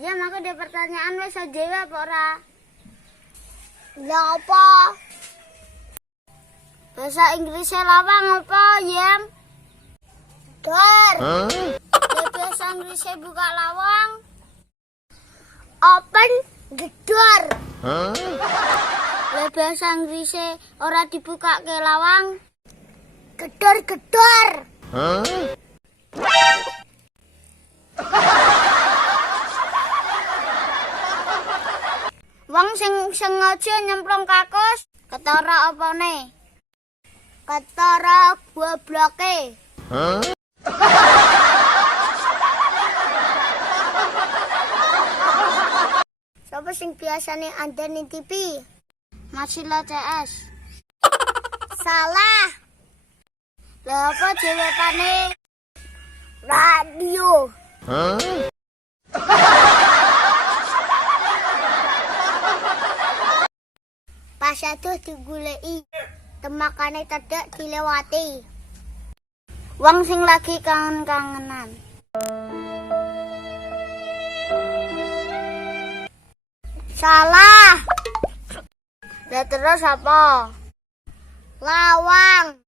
Ya, maka ada pertanyaan wis jawab apa ora? Lah apa? Bahasa Inggrisnya lawang apa, Yam? Door. Ya, bahasa Inggrisnya buka lawang. Open the door. Ya, bahasa Inggrisnya ora dibuka ke lawang. Gedor-gedor. Wong sing sengaja nyemplung kakus, ketara opone? Ketara gobloke. Sapa sing biasane andani TV? Masila CS. Salah. Lah apa jawabane? Radio. Pas aduh digulei, temakane tedak dilewati. Wong sing lagi kangen-kangenan. Salah. Lah terus apa? Lawang.